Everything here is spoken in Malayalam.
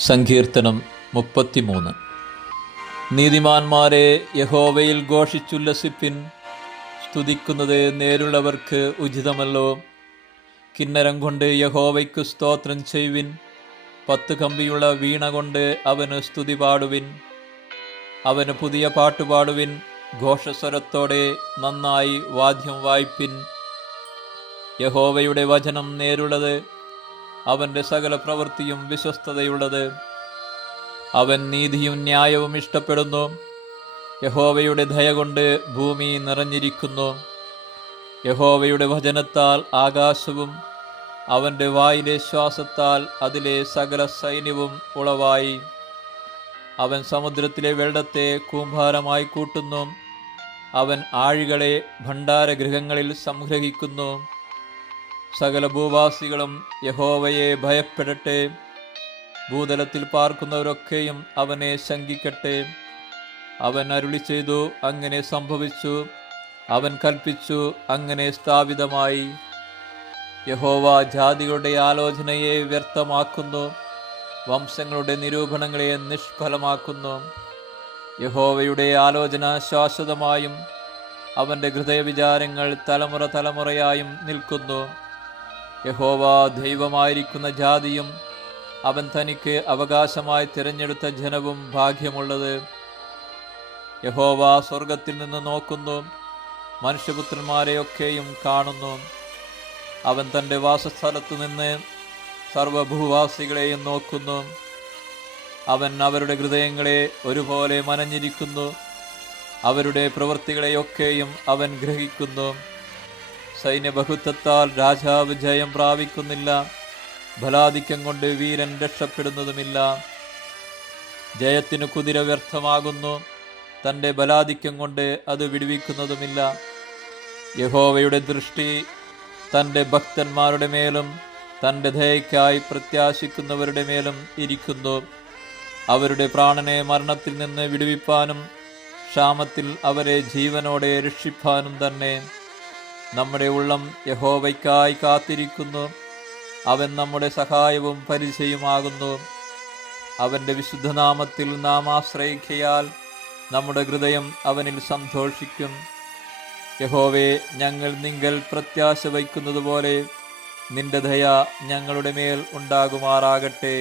സങ്കീർത്തനം 33. നീതിമാന്മാരെ യഹോവയിൽ ഘോഷിച്ചുല്ലസിപ്പിൻ. സ്തുതിക്കുന്നത് നേരുള്ളവർക്ക് ഉചിതമല്ലോ. കിന്നരം കൊണ്ട് യഹോവയ്ക്കു സ്തോത്രം ചെയ്യുവിൻ. 10 കമ്പിയുള്ള വീണ കൊണ്ട് അവന് സ്തുതി പാടുവിൻ. അവന് പുതിയ പാട്ടുപാടുവിൻ. ഘോഷസ്വരത്തോടെ നന്നായി വാദ്യം വായിപ്പിൻ. യഹോവയുടെ വചനം നേരുള്ളത്, അവൻ്റെ സകല പ്രവൃത്തിയും വിശ്വസ്തതയുള്ളത്. അവൻ നീതിയും ന്യായവും ഇഷ്ടപ്പെടുന്നു. യഹോവയുടെ ദയ കൊണ്ട് ഭൂമി നിറഞ്ഞിരിക്കുന്നു. യഹോവയുടെ വചനത്താൽ ആകാശവും അവൻ്റെ വായിലെ ശ്വാസത്താൽ അതിലെ സകല സൈന്യവും ഉളവായി. അവൻ സമുദ്രത്തിലെ വെള്ളത്തെ കൂമ്പാരമായി കൂട്ടുന്നു. അവൻ ആഴികളെ ഭണ്ഡാരഗൃഹങ്ങളിൽ സംഗ്രഹിക്കുന്നു. സകല ഭൂവാസികളും യഹോവയെ ഭയപ്പെടട്ടെ. ഭൂതലത്തിൽ പാർക്കുന്നവരൊക്കെയും അവനെ ശങ്കിക്കട്ടെ. അവൻ അരുളി ചെയ്തു, അങ്ങനെ സംഭവിച്ചു. അവൻ കൽപ്പിച്ചു, അങ്ങനെ സ്ഥാപിതമായി. യഹോവ ജാതികളുടെ ആലോചനയെ വ്യർത്ഥമാക്കുന്നു, വംശങ്ങളുടെ നിരൂപണങ്ങളെ നിഷ്ഫലമാക്കുന്നു. യഹോവയുടെ ആലോചന ശാശ്വതമായും അവൻ്റെ ഹൃദയവിചാരങ്ങൾ തലമുറ തലമുറയായും നിൽക്കുന്നു. യഹോവ ദൈവമായിരിക്കുന്ന ജാതിയും അവൻ തനിക്ക് അവകാശമായി തിരഞ്ഞെടുത്ത ജനവും ഭാഗ്യമുള്ളത്. യഹോവ സ്വർഗത്തിൽ നിന്ന് നോക്കുന്നു, മനുഷ്യപുത്രന്മാരെയൊക്കെയും കാണുന്നു. അവൻ തൻ്റെ വാസസ്ഥലത്തു നിന്ന് സർവഭൂവാസികളെയും നോക്കുന്നു. അവൻ അവരുടെ ഹൃദയങ്ങളെ ഒരുപോലെ മനഞ്ഞിരിക്കുന്നു. അവരുടെ പ്രവൃത്തികളെയൊക്കെയും അവൻ ഗ്രഹിക്കുന്നു. സൈന്യബഹുത്വത്താൽ രാജാവ് ജയം പ്രാപിക്കുന്നില്ല. ബലാധിക്യം കൊണ്ട് വീരൻ രക്ഷപ്പെടുന്നതുമില്ല. ജയത്തിനു കുതിര വ്യർത്ഥമാകുന്നു, തൻ്റെ ബലാധിക്യം കൊണ്ട് അത് വിടുവിക്കുന്നതുമില്ല. യഹോവയുടെ ദൃഷ്ടി തൻ്റെ ഭക്തന്മാരുടെ മേലും തൻ്റെ ദയയ്ക്കായി പ്രത്യാശിക്കുന്നവരുടെ മേലും ഇരിക്കുന്നു. അവരുടെ പ്രാണനെ മരണത്തിൽ നിന്ന് വിടുവിപ്പാനും ക്ഷാമത്തിൽ അവരെ ജീവനോടെ രക്ഷിപ്പാനും തന്നെ. നമ്മുടെ ഉള്ളം യഹോവയ്ക്കായി കാത്തിരിക്കുന്നു. അവൻ നമ്മുടെ സഹായവും പരിചയമാകുന്നു. അവൻ്റെ വിശുദ്ധനാമത്തിൽ നാം ആശ്രയിക്കയാൽ നമ്മുടെ ഹൃദയം അവനിൽ സന്തോഷിക്കും. യഹോവേ, ഞങ്ങൾ നിങ്കൽ പ്രത്യാശ വയ്ക്കുന്നത് പോലെ നിന്റെ ദയ ഞങ്ങളുടെ മേൽ ഉണ്ടാകുമാറാകട്ടെ.